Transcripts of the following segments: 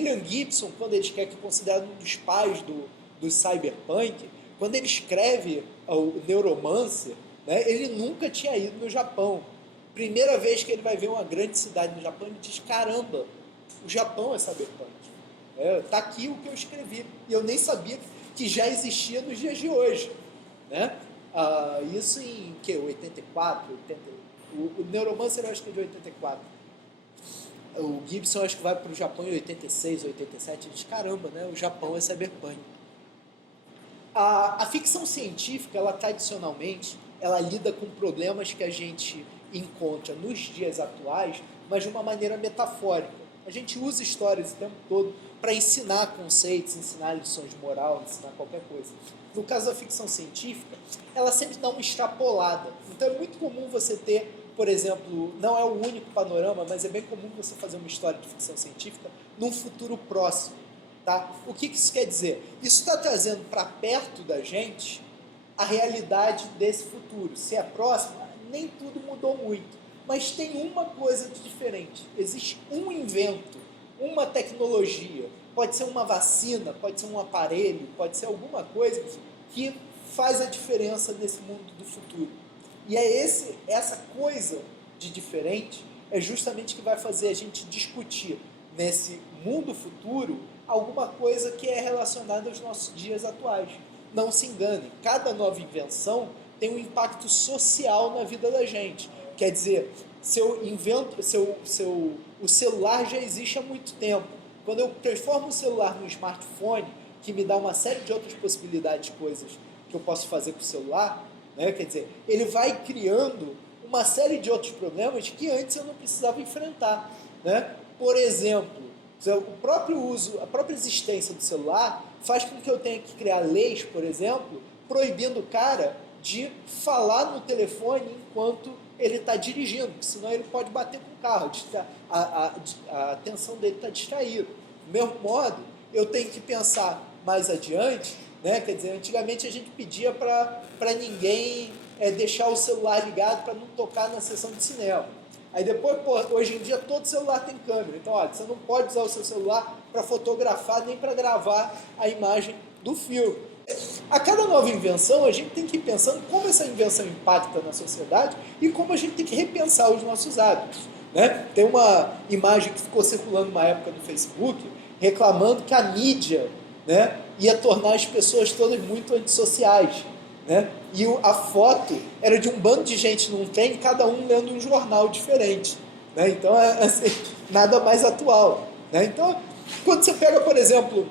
William Gibson, quando ele escreve, que é considerado um dos pais do cyberpunk, quando ele escreve o Neuromancer, né, ele nunca tinha ido no Japão. Primeira vez que ele vai ver uma grande cidade no Japão, ele diz, caramba, o Japão é cyberpunk. Tá aqui o que eu escrevi. E eu nem sabia que já existia nos dias de hoje. Né? Isso em 84, 80. O Neuromancer eu acho que é de 84. O Gibson acho que vai para o Japão em 86, 87. Ele diz, caramba, né? O Japão é cyberpunk. A ficção científica, ela tradicionalmente, ela lida com problemas que a gente encontra nos dias atuais, mas de uma maneira metafórica. A gente usa histórias o tempo todo para ensinar conceitos, ensinar lições de moral, ensinar qualquer coisa. No caso da ficção científica, ela sempre dá uma extrapolada. Então é muito comum você ter, por exemplo, não é o único panorama, mas é bem comum você fazer uma história de ficção científica num futuro próximo. Tá? O que isso quer dizer? Isso está trazendo para perto da gente a realidade desse futuro. Se é próximo, nem tudo mudou muito. Mas tem uma coisa de diferente. Existe um invento, uma tecnologia, pode ser uma vacina, pode ser um aparelho, pode ser alguma coisa que faz a diferença nesse mundo do futuro. E é essa coisa de diferente é justamente que vai fazer a gente discutir nesse mundo futuro alguma coisa que é relacionada aos nossos dias atuais. Não se engane, cada nova invenção tem um impacto social na vida da gente. Quer dizer, o celular já existe há muito tempo. Quando eu transformo o celular num smartphone, que me dá uma série de outras possibilidades de coisas que eu posso fazer com o celular, né? Quer dizer, ele vai criando uma série de outros problemas que antes eu não precisava enfrentar. Né? Por exemplo, o próprio uso, a própria existência do celular faz com que eu tenha que criar leis, por exemplo, proibindo o cara de falar no telefone enquanto ele está dirigindo, porque senão ele pode bater com o carro, a atenção dele está distraída. Do mesmo modo, eu tenho que pensar mais adiante, né? Quer dizer, antigamente a gente pedia para ninguém deixar o celular ligado para não tocar na sessão de cinema. Aí depois, hoje em dia todo celular tem câmera, então olha, você não pode usar o seu celular para fotografar nem para gravar a imagem do filme. A cada nova invenção, a gente tem que ir pensando como essa invenção impacta na sociedade e como a gente tem que repensar os nossos hábitos. Né? Tem uma imagem que ficou circulando uma época no Facebook, reclamando que a mídia, né, ia tornar as pessoas todas muito antissociais. Né? E a foto era de um bando de gente num trem, cada um lendo um jornal diferente. Né? Então, assim, nada mais atual. Né? Então, quando você pega, por exemplo,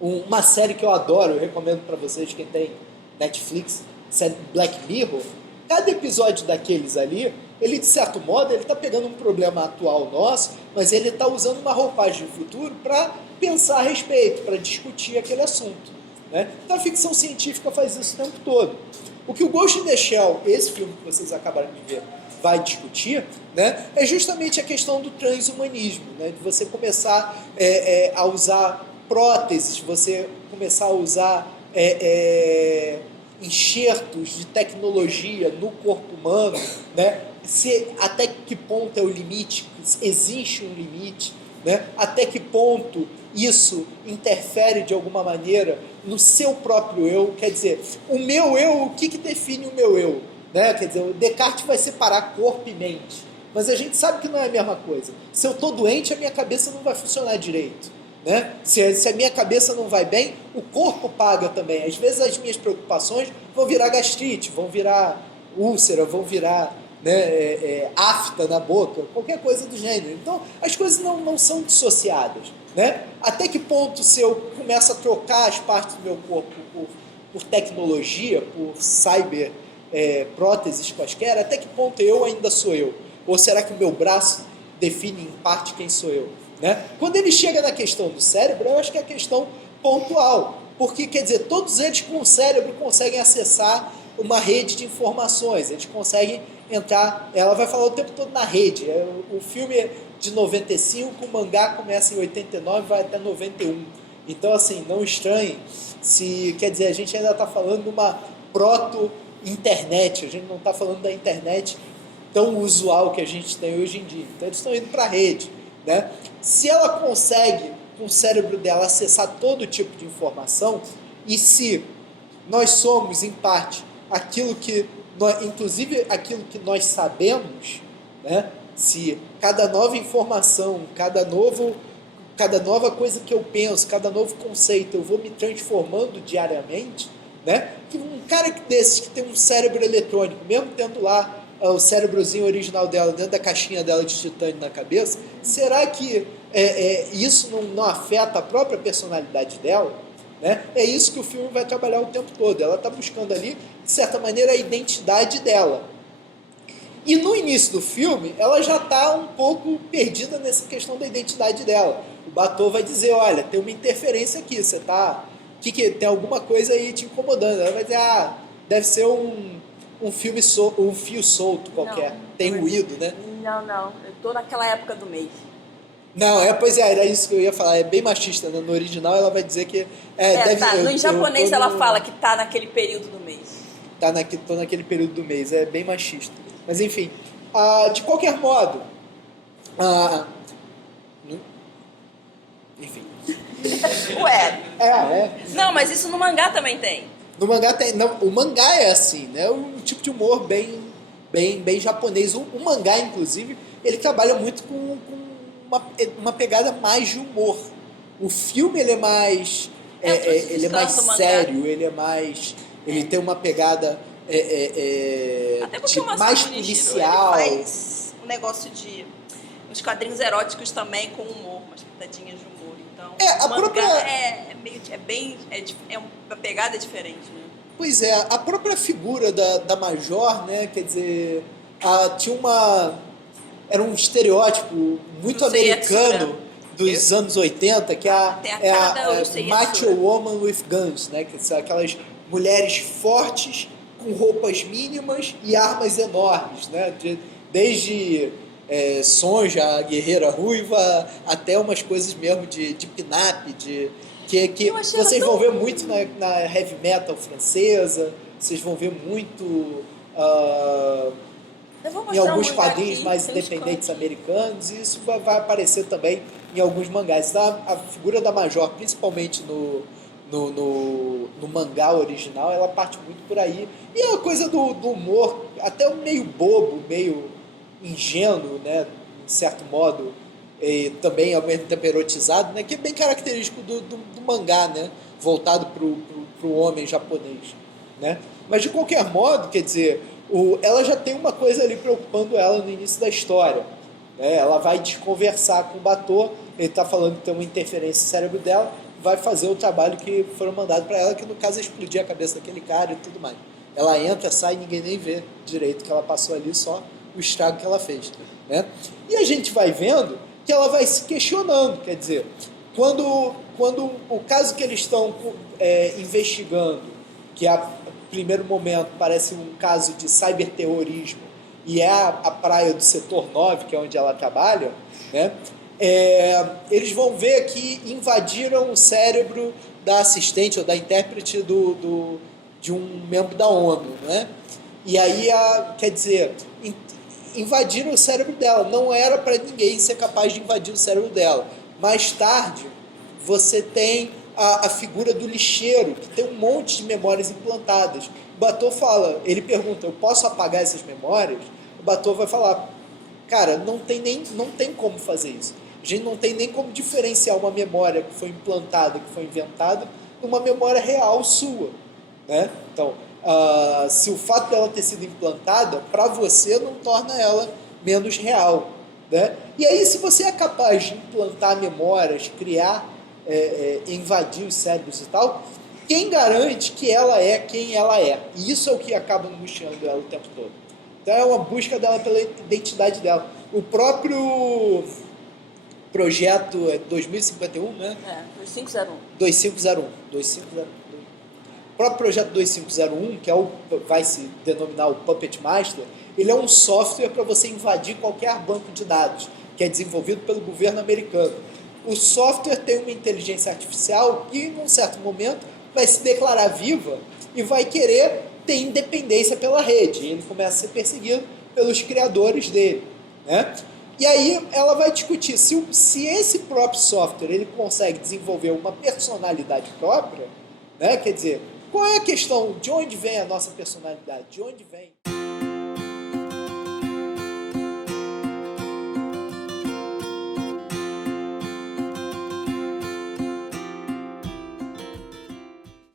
uma série que eu adoro, eu recomendo para vocês, quem tem Netflix, série Black Mirror, cada episódio daqueles ali, ele de certo modo, ele está pegando um problema atual nosso, mas ele está usando uma roupagem do futuro para pensar a respeito, para discutir aquele assunto. Né? Então a ficção científica faz isso o tempo todo. O que o Ghost in the Shell, esse filme que vocês acabaram de ver, vai discutir, né, é justamente a questão do transhumanismo, né, de você começar a usar próteses, você começar a usar enxertos de tecnologia no corpo humano, né, até que ponto é o limite, existe um limite, né, até que ponto isso interfere de alguma maneira no seu próprio eu, quer dizer, o meu eu, o que define o meu eu? Né? Quer dizer, o Descartes vai separar corpo e mente, mas a gente sabe que não é a mesma coisa. Se eu estou doente, a minha cabeça não vai funcionar direito. Né? Se a minha cabeça não vai bem, o corpo paga também. Às vezes as minhas preocupações vão virar gastrite, vão virar úlcera, vão virar afta na boca, qualquer coisa do gênero. Então, as coisas não são dissociadas. Né? Até que ponto, se eu começo a trocar as partes do meu corpo por tecnologia, por cyber próteses quaisquer, até que ponto eu ainda sou eu? Ou será que o meu braço define em parte quem sou eu? Né? Quando ele chega na questão do cérebro, eu acho que é a questão pontual, porque, quer dizer, todos eles com o cérebro conseguem acessar uma rede de informações, eles conseguem entrar, ela vai falar o tempo todo na rede, o filme é de 95, o mangá começa em 89 e vai até 91, então assim, não estranhe se, quer dizer, a gente ainda está falando de uma proto-internet, a gente não está falando da internet tão usual que a gente tem hoje em dia, então eles estão indo para a rede. Né? Se ela consegue com o cérebro dela acessar todo tipo de informação, e se nós somos, em parte, aquilo que inclusive aquilo que nós sabemos, né? Se cada nova informação, cada nova coisa que eu penso, cada novo conceito, eu vou me transformando diariamente, né? Que um cara desses que tem um cérebro eletrônico, mesmo tendo lá o cérebrozinho original dela dentro da caixinha dela de titânio na cabeça, será que isso não afeta a própria personalidade dela? Né? É isso que o filme vai trabalhar o tempo todo. Ela está buscando ali, de certa maneira, a identidade dela. E no início do filme, ela já está um pouco perdida nessa questão da identidade dela. O Batou vai dizer, olha, tem uma interferência aqui, você tá... tem alguma coisa aí te incomodando. Ela vai dizer, deve ser um fio solto qualquer. Não, tem ruído, né? Não, eu tô naquela época do mês. Não, pois era isso que eu ia falar, é bem machista, né? No original ela vai dizer que... Em japonês ela fala que tá naquele período do mês. Tô naquele período do mês, é bem machista. Mas enfim, de qualquer modo, enfim. Ué. Não, mas isso no mangá também tem. No mangá tem, não, o mangá é assim, né? Um tipo de humor bem japonês. O mangá, inclusive, ele trabalha muito com uma pegada mais de humor. O filme ele é mais ele é mais sério, ele tem uma pegada até porque o mais Masamune policial. Shirow, ele faz um negócio de uns quadrinhos eróticos também com humor, umas pitadinhas de humor. Então, a o mangá própria é uma pegada diferente, né? Pois é, a própria figura da Major, né? Quer dizer, era um estereótipo muito americano dos anos 80, que é a macho woman with guns, né? Que são aquelas mulheres fortes com roupas mínimas e armas enormes, né? Desde Sonja, a guerreira ruiva, até umas coisas mesmo de pin-up, que vocês vão ver muito na heavy metal francesa, vocês vão ver muito em alguns quadrinhos mais independentes americanos, e isso vai aparecer também em alguns mangás. A figura da Major, principalmente no mangá original, ela parte muito por aí. E é uma coisa do humor, até meio bobo, meio ingênuo, né, de certo modo, e também ao mesmo tempo erotizado, né, que é bem característico do mangá, né, voltado para o homem japonês. Né? Mas, de qualquer modo, quer dizer, ela já tem uma coisa ali preocupando ela no início da história. Né? Ela vai desconversar com o Batou, ele está falando que tem uma interferência no cérebro dela, vai fazer o trabalho que foram mandado para ela, que no caso é explodir a cabeça daquele cara e tudo mais. Ela entra, sai, ninguém nem vê direito que ela passou ali, só o estrago que ela fez. Né? E a gente vai vendo que ela vai se questionando, quer dizer, quando o caso que eles estão investigando, que a primeiro momento parece um caso de cyberterrorismo, e é a praia do setor 9, que é onde ela trabalha, né? Eles vão ver que invadiram o cérebro da assistente ou da intérprete de um membro da ONU, né? E aí, quer dizer, invadiram o cérebro dela. Não era para ninguém ser capaz de invadir o cérebro dela. Mais tarde, você tem a figura do lixeiro, que tem um monte de memórias implantadas. O Batou ele pergunta, eu posso apagar essas memórias? O Batou vai falar, cara, não tem como fazer isso. A gente não tem nem como diferenciar uma memória que foi implantada, que foi inventada, de uma memória real sua. Né? Então, se o fato dela ter sido implantada, para você não torna ela menos real. Né? E aí, se você é capaz de implantar memórias, criar, invadir os cérebros e tal, quem garante que ela é quem ela é? E isso é o que acaba angustiando ela o tempo todo. Então é uma busca dela pela identidade dela. O próprio projeto 2051, né? 2501. O próprio projeto 2501, que vai se denominar o Puppet Master, ele é um software para você invadir qualquer banco de dados, que é desenvolvido pelo governo americano. O software tem uma inteligência artificial que, num certo momento, vai se declarar viva e vai querer ter independência pela rede. E ele começa a ser perseguido pelos criadores dele. Né? E aí ela vai discutir se esse próprio software ele consegue desenvolver uma personalidade própria, né? Quer dizer, qual é a questão? De onde vem a nossa personalidade? De onde vem?